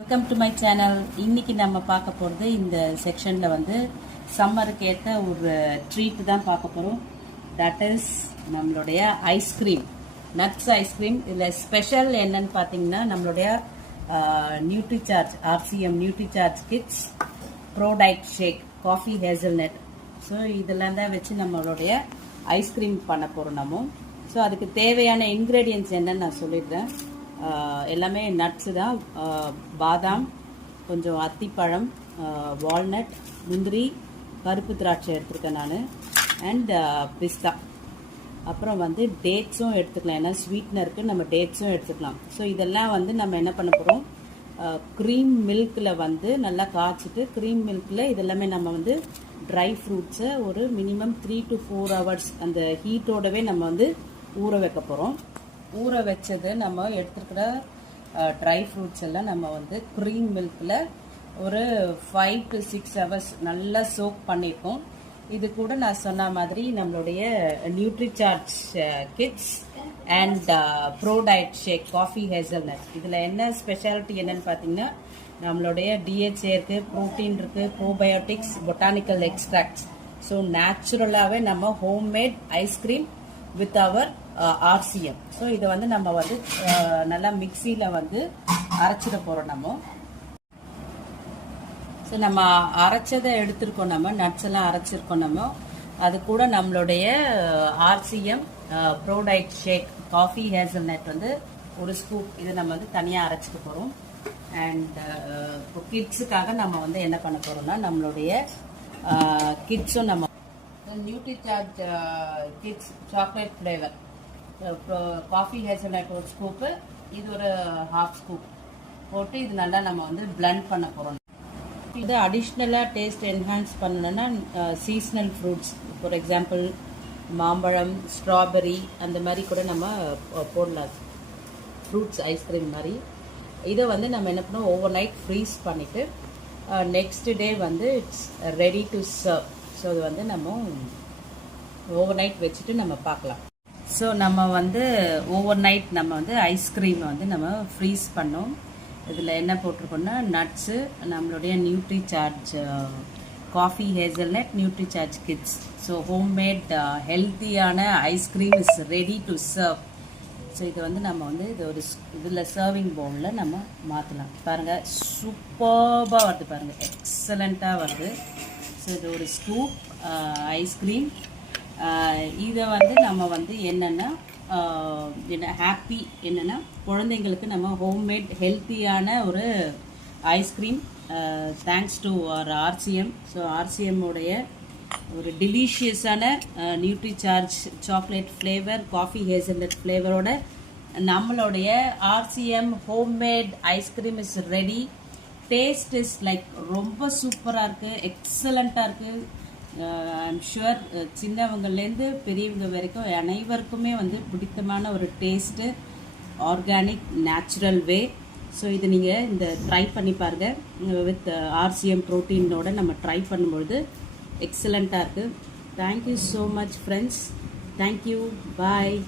Welcome to my channel. இன்னைக்கு நம்ம பார்க்க போகிறது இந்த செக்ஷனில் வந்து சம்மருக்கு ஏற்ற ஒரு ட்ரீட் தான் பார்க்க போகிறோம். தட் இஸ் நம்மளுடைய ஐஸ்கிரீம், நட்ஸ் ஐஸ்கிரீம். இதில் ஸ்பெஷல் என்னன்னு பார்த்தீங்கன்னா நம்மளுடைய Nutricharge RCM Nutricharge kids pro diet shake coffee hazelnut. So இதெல்லாம் தான் வச்சு நம்மளுடைய ஐஸ்கிரீம் பண்ண போகிறோம் நம்ம. ஸோ அதுக்கு தேவையான இன்க்ரீடியன்ட்ஸ் என்னன்னு நான் சொல்லிடுறேன். எல்லாமே நட்ஸு தான். பாதாம், கொஞ்சம் அத்திப்பழம், வால்நட், முந்திரி, கருப்பு திராட்சை எடுத்துருக்கேன் நான், அண்ட் பிஸ்தா. அப்புறம் வந்து டேட்ஸும் எடுத்துக்கலாம், ஏன்னா ஸ்வீட்னருக்கு நம்ம டேட்ஸும் எடுத்துக்கலாம். ஸோ இதெல்லாம் வந்து நம்ம என்ன பண்ண போகிறோம், க்ரீம் மில்கில் வந்து நல்லா காய்ச்சிட்டு க்ரீம் மில்கில் இதெல்லாமே நம்ம வந்து ட்ரை ஃப்ரூட்ஸை ஒரு மினிமம் 3 to 4 hours அந்த ஹீட்டோடவே நம்ம வந்து ஊற வைக்க போகிறோம். ஊற வச்சது நம்ம எடுத்துருக்கிற ட்ரை ஃப்ரூட்ஸ் எல்லாம் நம்ம வந்து க்ரீம் மில்கில் ஒரு 5 to 6 hours நல்லா சோக் பண்ணியிருக்கோம். இது கூட நான் சொன்ன மாதிரி நம்மளுடைய Nutricharge kids and pro diet shake coffee hazelnut. இதில் என்ன ஸ்பெஷாலிட்டி என்னன்னு பார்த்தீங்கன்னா நம்மளுடைய டிஹெச்ஏ இருக்குது, ப்ரோட்டீன் இருக்குது, ப்ரோபயோட்டிக்ஸ், பொட்டானிக்கல் எக்ஸ்ட்ராக்ட்ஸ். ஸோ நேச்சுரலாகவே நம்ம homemade ice cream with our RCM. So இதை வந்து நம்ம வந்து நல்லா மிக்சியில் வந்து அரைச்சிட போகிறோம் நம்ம. ஸோ நம்ம அரைச்சதை எடுத்துருக்கோம், நம்ம நட்ஸ் எல்லாம் அரைச்சிருக்கோம் நம்ம. அது கூட நம்மளுடைய RCM bro diet shake coffee hazelnut வந்து ஒரு ஸ்கூப், இதை நம்ம வந்து தனியாக அரைச்சிக்க போகிறோம். அண்ட் இப்போ கிட்ஸுக்காக நம்ம வந்து என்ன பண்ண போகிறோம்னா நம்மளுடைய கிட்ஸும் நம்ம Nutricharge kids chocolate flavour coffee hazelnut ஒரு ஸ்கூப்பு, இது ஒரு ½ ஸ்கூப் போட்டு இது நல்லா நம்ம வந்து பிளெண்ட் பண்ண போகிறோம். இது அடிஷ்னலாக டேஸ்ட் என்ஹான்ஸ் பண்ணணும்னா சீஸ்னல் ஃப்ரூட்ஸ், ஃபார் எக்ஸாம்பிள் மாம்பழம், ஸ்ட்ராபெரி அந்த மாதிரி கூட நம்ம போடலாம், ஃப்ரூட்ஸ் ஐஸ்கிரீம் மாதிரி. இதை வந்து நம்ம என்ன பண்ணோம், ஓவர் நைட் ஃப்ரீஸ் பண்ணிவிட்டு நெக்ஸ்ட் டே வந்து it's ready to serve. So இது வந்து நம்ம ஓவர் நைட் வச்சுட்டு நம்ம பார்க்கலாம். ஸோ நம்ம வந்து ஓவர் நைட் நம்ம வந்து ஐஸ்கிரீமை வந்து நம்ம ஃப்ரீஸ் பண்ணோம். இதில் என்ன போட்டிருக்கோன்னா நட்ஸு, நம்மளுடைய Nutricharge coffee hazelnut Nutricharge kids. So homemade ஹெல்த்தியான ice cream is ready to serve. So இது வந்து நம்ம வந்து இது ஒரு இதில் சர்விங் பவுலில் நம்ம மாற்றலாம். பாருங்கள், சூப்பர்பாக வருது பாருங்கள், எக்ஸலண்ட்டாக வருது. ஸோ இது ஒரு ஸ்கூப் ஐஸ்கிரீம். இதை வந்து நம்ம வந்து என்னென்னா ஹாப்பி என்னென்னா குழந்தைங்களுக்கு நம்ம ஹோம்மேட் ஹெல்த்தியான ஒரு ice cream thanks to our RCM. So ஆர்சிஎம்முடைய ஒரு டெலிஷியஸான Nutricharge chocolate flavour coffee hazelnut ஃப்ளேவரோட நம்மளுடைய RCM homemade ice cream is ready. Taste is like ரொம்ப சூப்பராக இருக்குது, எக்ஸலண்ட்டாக இருக்குது. ஐம் ஷுவர் சின்னவங்கலேருந்து பெரியவங்க வரைக்கும் அனைவருக்குமே வந்து பிடித்தமான ஒரு டேஸ்ட்டு, ஆர்கானிக் நேச்சுரல் வே. ஸோ இது நீங்கள் இந்த ட்ரை பண்ணி பாருங்கள். வித் ஆர்சிஎம் ப்ரோட்டீனோட நம்ம ட்ரை பண்ணும்பொழுது எக்ஸலண்ட்டாக இருக்குது. Thank you so much friends. Thank you, பாய்.